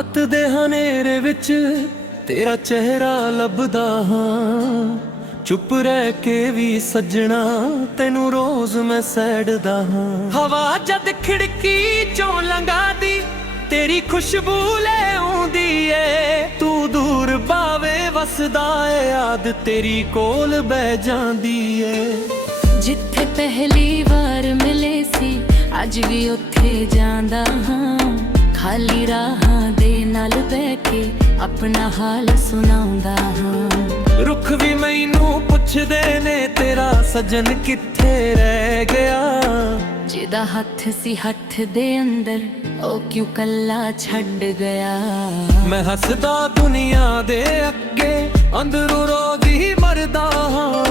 ਰਾਤ ਦੇ ਹਨੇਰੇ ਵਿੱਚ ਤੇਰਾ ਚਿਹਰਾ ਲੱਭਦਾ ਹਾਂ। ਚੁੱਪ ਰਹਿ ਕੇ ਵੀ ਸੱਜਣਾ ਤੈਨੂੰ ਰੋਜ਼ ਮੈਂ ਸੈੜਦਾ ਹਾਂ। ਹਵਾ ਜਦ ਖਿੜਕੀ ਚੋਂ ਲੰਘਾਦੀ ਤੇਰੀ ਖੁਸ਼ਬੂ ਲੈ ਆਉਂਦੀ ਏ। ਤੂੰ ਦੂਰ ਬਾਵੇ ਵਸਦਾ ਏ, ਯਾਦ ਤੇਰੀ ਕੋਲ ਬਹਿ ਜਾਂਦੀ ਏ। ਜਿੱਥੇ ਪਹਿਲੀ ਵਾਰ ਮਿਲੇ ਸੀ ਅੱਜ ਵੀ ਉੱਥੇ ਜਾਂਦਾ ਹਾਂ। ਖਾਲੀ ਰਾਹਾਂ ਦੇ ਨਾਲ ਬਹਿ ਕੇ ਆਪਣਾ ਹਾਲ ਸੁਣਾਉਂਦਾ ਹਾਂ। ਰੁੱਖ ਵੀ ਮੈਨੂੰ ਪੁੱਛਦੇ ਨੇ ਤੇਰਾ ਸੱਜਣ ਕਿੱਥੇ ਰਹਿ ਗਿਆ। ਜਿਹਦਾ ਹੱਥ ਸੀ ਹੱਥ ਦੇ ਅੰਦਰ ਉਹ ਕਿਉਂ ਕੱਲਾ ਛੱਡ ਗਿਆ। ਮੈਂ ਹੱਸਦਾ ਦੁਨੀਆ ਦੇ ਅੱਗੇ ਅੰਦਰੋਂ ਰੋਜ਼ ਹੀ ਮਰਦਾ ਹਾਂ।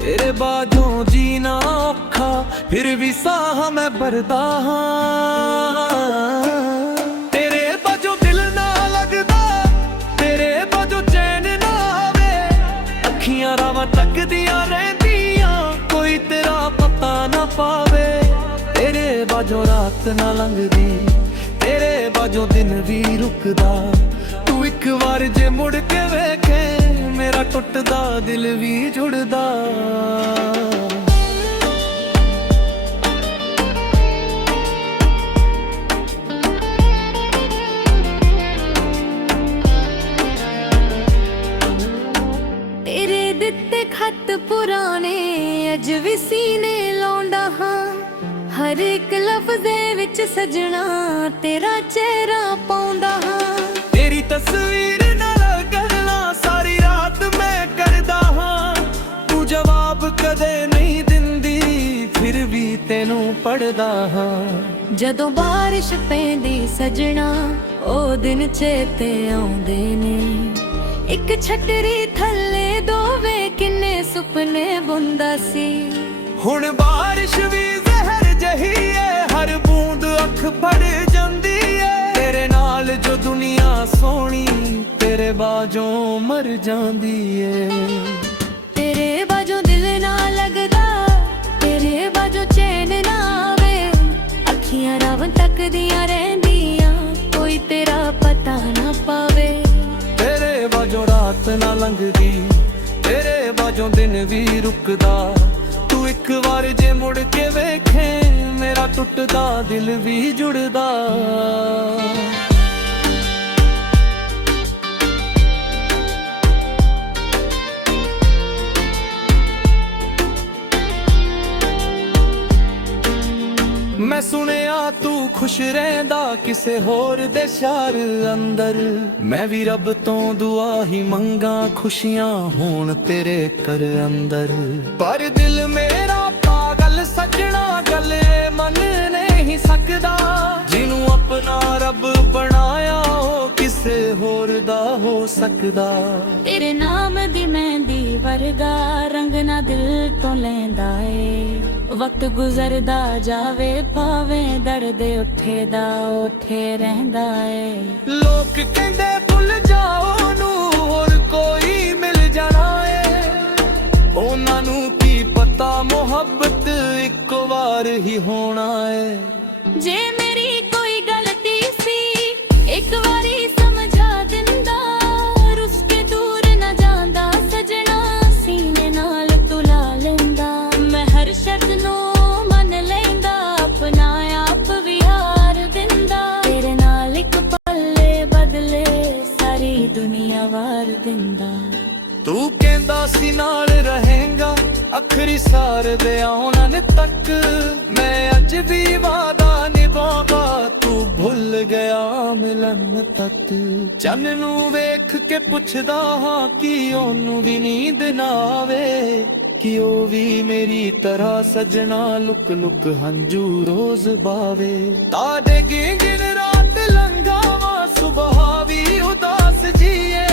ਤੇਰੇ ਬਾਝੋਂ ਜੀਣਾ ਔਖਾ ਫਿਰ ਵੀ ਸਾਹ ਮੈਂ ਭਰਦਾ ਹਾਂ। ਤੇਰੇ ਬਾਝੋਂ ਦਿਲ ਨਾ ਲੱਗਦਾ, ਤੇਰੇ ਬਾਝੋਂ ਚੈਨ ਨਾ ਆਵੇ। ਅੱਖੀਆਂ ਰਾਵਾਂ ਤੱਕਦੀਆਂ ਰਹਿੰਦੀਆਂ ਕੋਈ ਤੇਰਾ ਪਤਾ ਨਾ ਪਾਵੇ। ਤੇਰੇ ਬਾਝੋਂ ਰਾਤ ਨਾ ਲੰਘਦੀ, ਤੇਰੇ ਬਾਝੋਂ ਦਿਨ ਵੀ ਰੁਕਦਾ। ਤੂੰ ਇੱਕ ਵਾਰ ਜੇ ਮੁੜ ਕੇ ਵੇਖੇ ਮੇਰਾ ਟੁੱਟਦਾ ਦਿਲ ਵੀ ਜੁੜਦਾ। ਤੇਰੇ ਦਿੱਤੇ ਖੱਤ ਪੁਰਾਣੇ ਅੱਜ ਵੀ ਸੀਨੇ ਲਾਉਂਦਾ ਹਾਂ। ਹਰ ਇੱਕ ਲਫ਼ਜ਼ ਦੇ ਵਿੱਚ ਸਜਣਾ ਤੇਰਾ ਚਿਹਰਾ ਪਾਉਂਦਾ ਹਾਂ। ਤੇਰੀ ਤਸਵੀਰ ਨਾਲ ਗੱਲਾਂ ਸਾਰੀ ਰਾਤ ਮੈਂ ਕਰਦਾ ਹਾਂ। ਤੂੰ ਜਵਾਬ ਕਦੇ ਨਹੀਂ ਦਿੰਦੀ ਫਿਰ ਵੀ ਤੈਨੂੰ ਪੜਦਾ ਹਾਂ। ਜਦੋਂ ਬਾਰਿਸ਼ ਪੈਂਦੀ ਸਜਣਾ ਉਹ ਦਿਨ ਚੇਤੇ ਆਉਂਦੇ ਨੇ। ਇੱਕ ਛਤਰੀ ਥੱਲੇ ਦੋਵੇਂ ਕਿੰਨੇ ਸੁਪਨੇ ਬੁੰਦਾ ਸੀ। ਹੁਣ ਬਾਰਿਸ਼ ਵੀ ਜ਼ਹਿਰ ਜਹੀ ਏ, ਹਰ ਬੂੰਦ ਅੱਖ ਫੜ ਜਾਂਦੀ ਏ। ਤੇਰੇ ਨਾਲ ਜੋ ਦੁਨੀਆ ਸੋਹਣੀ ਤੇਰੇ ਬਾਝੋਂ ਮਰ ਜਾਂਦੀ ਏ। ਤੇਰੇ ਬਾਝੋਂ ਦਿਲ ਨਾ ਲੱਗਦਾ, ਤੇਰੇ ਬਾਝੋਂ ਚੈਨ ਨਾ ਆਵੇ। ਅੱਖੀਆਂ ਰਾਵਾਂ ਤੱਕਦੀਆਂ ਰਹਿੰਦੀਆਂ ਕੋਈ ਤੇਰਾ ਪਤਾ ਨਾ ਪਾਵੇ। ਤੇਰੇ ਬਾਝੋਂ ਰਾਤ ਨਾ ਲੰਘਦੀ, ਤੇਰੇ ਬਾਝੋਂ ਦਿਨ ਵੀ ਰੁਕਦਾ। ਤੂੰ ਇੱਕ ਵਾਰ ਜੇ ਮੁੜ ਕੇ ਵੇਖੇ ਮੇਰਾ ਟੁੱਟਦਾ ਦਿਲ ਵੀ ਜੁੜਦਾ। ਮੈਂ ਸੁਣਿਆ ਤੂੰ ਖੁਸ਼ ਰਹਿੰਦਾ ਕਿਸੇ ਹੋਰ ਦੇ ਸ਼ਹਿਰ ਅੰਦਰ। ਮੈਂ ਵੀ ਰੱਬ ਤੋਂ ਦੁਆ ਹੀ ਮੰਗਾ ਖੁਸ਼ੀਆਂ ਹੋਣ ਤੇਰੇ ਘਰ ਅੰਦਰ। ਪਰ ਦਿਲ ਮੇਰਾ ਪਾਗਲ ਸੱਜਣਾ ਗੱਲ ਇਹ ਮੰਨ ਨਹੀਂ ਸਕਦਾ। ਜਿਹਨੂੰ ਆਪਣਾ ਰੱਬ ਬਣਾਇਆ ਉਹ ਕਿਸੇ ਹੋਰ ਦਾ ਹੋ ਸਕਦਾ। ਤੇਰੇ ਨਾਮ ਦੀ ਮਹਿੰਦੀ ਵਰਗਾ ਰੰਗ ਨਾ ਦਿਲ ਤੋਂ ਲੈਂਦਾ ਏ। ਵਕਤ ਗੁਜ਼ਰਦਾ ਜਾਵੇ ਭਾਵੇਂ ਦਰਦ ਉੱਠੇ ਦਾ ਉੱਠੇ ਰਹਿੰਦਾ ਏ। ਲੋਕ ਕਹਿੰਦੇ ਭੁੱਲ ਜਾਓ ਨੂੰ ਹੋਰ ਕੋਈ ਮਿਲ ਜਾਣਾ ਏ। ਉਹਨਾਂ ਨੂੰ ਕੀ ਪਤਾ ਮੁਹੱਬਤ ਇੱਕ ਵਾਰ ਹੀ ਹੋਣਾ ਏ। ਜੇ ਮੇਰੀ ਕੋਈ ਗਲਤੀ ਸੀ ਇੱਕ ਵਾਰੀ ਸਮਝਾ ਦਿੰਦਾ। ਰੁੱਸ ਕੇ ਦੂਰ ਨਾ ਜਾਂਦਾ ਸਜਣਾ ਸੀਨੇ ਨਾਲ ਤੂੰ ਲਾ ਲੈਂਦਾ। ਮੈਂ ਹਰ ਸ਼ਰਤ ਨੂੰ ਮੰਨ ਲੈਂਦਾ ਆਪਣਾ ਆਪ ਵੀ ਹਾਰ ਦਿੰਦਾ। ਤੇਰੇ ਨਾਲ ਇੱਕ ਪੱਲੇ ਬਦਲੇ ਸਾਰੀ ਦੁਨੀਆ ਵਾਰ ਦਿੰਦਾ। ਤੂੰ ਕਹਿੰਦਾ ਸੀ ਨਾਲ ਰਹੇਂਗਾ ਆਖਰੀ ਸਾਰ ਦੇ ਆਉਣ ਤੱਕ। ਮੈਂ ਅੱਜ ਵੀ ਵਾਦਾ ਨਿਭਾਉਂਦਾ ਤੂੰ ਭੁੱਲ ਗਿਆ ਮਿਲਣ ਤੱਕ। ਚੰਨ ਨੂੰ ਵੇਖ ਕੇ ਪੁੱਛਦਾ ਹਾਂ ਕਿ ਉਹਨੂੰ ਵੀ ਨੀਂਦ ਨਾ ਆਵੇ। ਕਿ ਉਹ ਵੀ ਮੇਰੀ ਤਰ੍ਹਾਂ ਸਜਣਾ ਲੁਕ ਲੁਕ ਹੰਝੂ ਰੋਜ਼ ਬਾਵੇ। ਤਾੜੇ ਗਿਣ ਰਾਤ ਲੰਘਾਵਾਂ ਸੁਬਹ ਵੀ ਉਦਾਸ ਜੀਏ।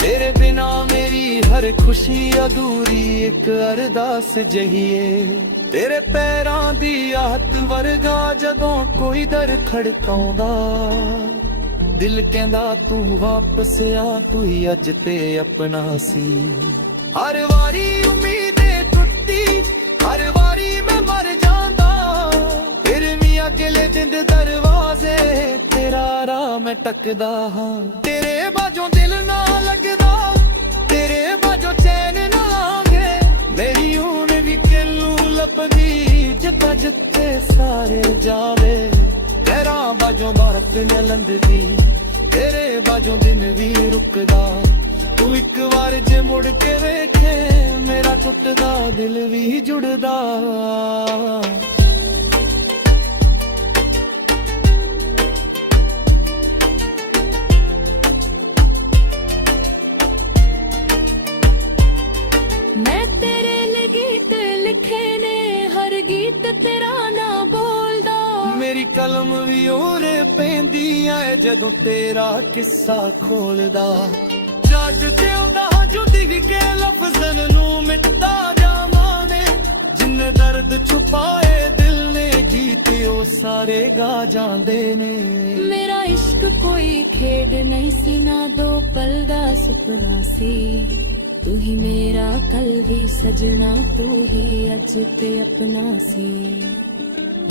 ਤੇਰੇ ਬਿਨਾ ਮੇਰੀ ਹਰ ਖੁਸ਼ੀ ਅਧੂਰੀ ਇੱਕ ਅਰਦਾਸ ਜਹੀਏ। ਤੇਰੇ ਪੈਰਾਂ ਦੀ ਆਹਟ ਵਰਗਾ ਜਦੋਂ ਕੋਈ ਦਰ ਖੜਕਾਉਂਦਾ। ਦਿਲ ਕਹਿੰਦਾ ਤੂੰ ਵਾਪਸ ਆ ਤੂੰ ਹੀ ਅੱਜ ਤੇ ਆਪਣਾ ਸੀ। ਹਰ ਵਾਰੀ ਉਮੀਦ ਟੁੱਟੀ ਹਰ ਵਾਰੀ ਮੈਂ ਮਰ ਜਾਂਦਾ। ਫਿਰ ਵੀ ਅਗਲੇ ਦਿਨ ਦਰਵਾਜ਼ੇ ਪਾਸੇ ਤੇਰਾ ਰਾਹ ਮੈਂ ਟੱਕਦਾ ਹਾਂ। ਤੇਰੇ ਬਾਝੋਂ ਦਿਲ ਨਾ ਲੱਗਦਾ, ਤੇਰੇ ਬਾਝੋਂ ਚੈਨ ਨਾ ਆਵੇ। ਮੇਰੀ ਹੁਣ ਵੀ ਕਿੱਲੂ ਲੱਭਦੀ ਜਿੱਥੇ ਜਿੱਥੇ ਸਾਰੇ ਜਾਵੇ। ਤੇਰਾ ਬਾਝੋਂ ਬਾਰਤ न ਲੰਘਦੀ, ਤੇਰੇ ਬਾਝੋਂ ਦਿਨ ਵੀ ਰੁਕਦਾ। ਤੂੰ ਇੱਕ ਵਾਰ ਜੇ ਮੁੜ ਕੇ ਵੇਖੇ, ਮੇਰਾ ਟੁੱਟਦਾ ਦਿਲ ਵੀ ਜੁੜਦਾ। ਮੈਂ ਤੇਰੇ ਲਈ ਗੀਤ ਲਿਖੇ ਨੇ, ਹਰ ਗੀਤ ਤੇਰਾ ਨਾ ਬੋਲਦਾ। ਮੇਰੀ ਕਲਮ ਵੀ ਉਰੇ ਪੈਂਦੀ ਐ ਜਦੋਂ ਤੇਰਾ ਕਿੱਸਾ ਖੋਲਦਾ। ਜੱਜ ਤੇ ਆਉਂਦਾ ਜੁਦੀ ਕੇ ਲਫ਼ਜ਼ਾਂ ਨੂੰ ਮਿਟਦਾ ਜਾਵਾਂ ਨੇ। ਜਿੰਨੇ ਦਰਦ ਛੁਪਾਏ ਦਿਲ ਨੇ, ਗੀਤ ਉਹ ਸਾਰੇ ਗਾ ਜਾਂਦੇ ਨੇ। ਮੇਰਾ ਇਸ਼ਕ ਕੋਈ ਖੇਡ ਨਹੀਂ ਸੀ, ਨਾ ਦੋ ਪਲ ਦਾ ਸੁਪਨਾ ਸੀ। ਤੂੰ ਹੀ ਮੇਰਾ ਕੱਲ ਵੀ ਸਜਣਾ, ਤੂੰ ਹੀ ਅੱਜ ਤੇ ਆਪਣਾ ਸੀ।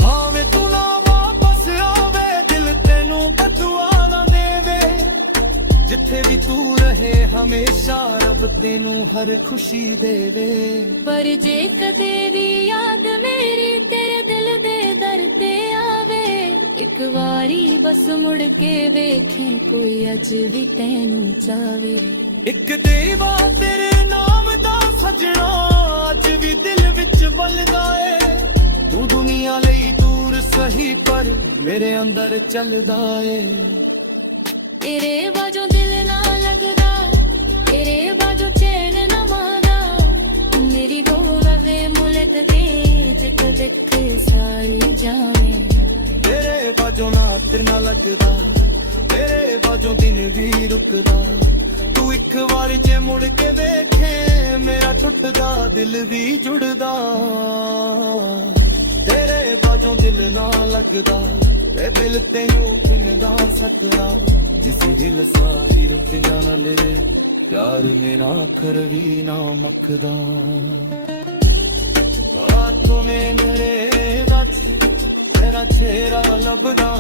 ਭਾਵੇਂ ਤੂੰ ਨਾ ਵਾਪਸ ਆਵੇ, ਦਿਲ ਤੈਨੂੰ ਬਦੁਆ ਨਾ ਦੇਵੇ। ਜਿੱਥੇ ਵੀ ਤੂੰ ਰਹੇ ਹਮੇਸ਼ਾ ਰੱਬ ਤੈਨੂੰ ਹਰ ਖੁਸ਼ੀ ਦੇਵੇ। ਪਰ ਜੇ ਕਦੇ ਵੀ ਯਾਦ ਮੇਰੀ ਤੇਰੇ ਦਿਲ ਦੇ ਦਰ ਤੇ ਆਵੇ, ਇੱਕ ਵਾਰੀ ਬਸ ਮੁੜ ਕੇ ਵੇਖੇ, ਕੋਈ ਅੱਜ ਵੀ ਤੈਨੂੰ ਚਾਵੇ। ਇੱਕ ਦੇਵਾ ਤੇਰੇ ਨਾਮ ਦਾ ਸਜਣਾ, ਅੱਜ ਵੀ ਦਿਲ ਵਿੱਚ ਬਲਦਾ ਏ। ਤੂੰ ਦੁਨੀਆ ਲਈ ਦੂਰ ਸਹੀ, ਪਰ ਮੇਰੇ ਅੰਦਰ ਚੱਲਦਾ ਏ। ਤੇਰੇ ਬਾਝੋਂ ਦਿਲ ਨਾ ਲੱਗਦਾ, ਤੇਰੇ ਬਾਝੋਂ ਚੈਨ ਨਾ ਮਾਦਾ। ਮੇਰੀ ਗੋਲਵੇ ਮੁਲਕ ਦੇ ਜਿੱਕ ਦੇਖ ਸਾਰੀ ਜਾਵੇ। ਤੇਰੇ ਬਾਝੋਂ ਨਾ ਤੇਰੇ ਨਾਲ ਲੱਗਦਾ, ਤੇਰੇ ਬਾਝੋਂ ਦਿਨ ਵੀ ਰੁਕਦਾ। ਤੂੰ ਇੱਕ ਵਾਰ ਜੇ ਮੁੜ ਕੇ ਵੇਖੇ, ਮੇਰਾ ਟੁੱਟਦਾ ਦਿਲ ਵੀ ਜੁੜਦਾ। ਤੇਰੇ ਬਾਝੋਂ ਦਿਲ ਨਾ ਲੱਗਦਾ, ਤੇ ਦਿਲ ਤੈਨੂੰ ਪਿੰਦਾ ਸਕਦਾ। ਜਿਸ ਦਿਲ ਸਾਰੀ ਰੁੱਟ ਨਾ ਲੈ, ਪਿਆਰ ਮੇਰਾ ਅੱਖਰ ਵੀ ਨਾ ਮੱਖਦਾ। ਰਾਤੋਂ ਮੇਰੇ ਵਿੱਚ ਤੇਰਾ ਚਿਹਰਾ ਲੱਭਦਾ।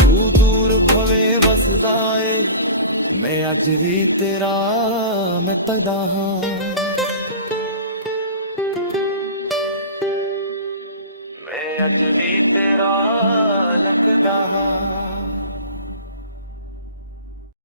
ਤੂੰ ਦੂਰ ਭਵੇ ਵਸਦਾ ਏ, ਮੈਂ ਅੱਜ ਵੀ ਤੇਰਾ ਮੈਂ ਤੱਕਦਾ ਹਾਂ। ਮੈਂ ਅੱਜ ਵੀ ਤੇਰਾ ਲੱਗਦਾ ਹਾਂ।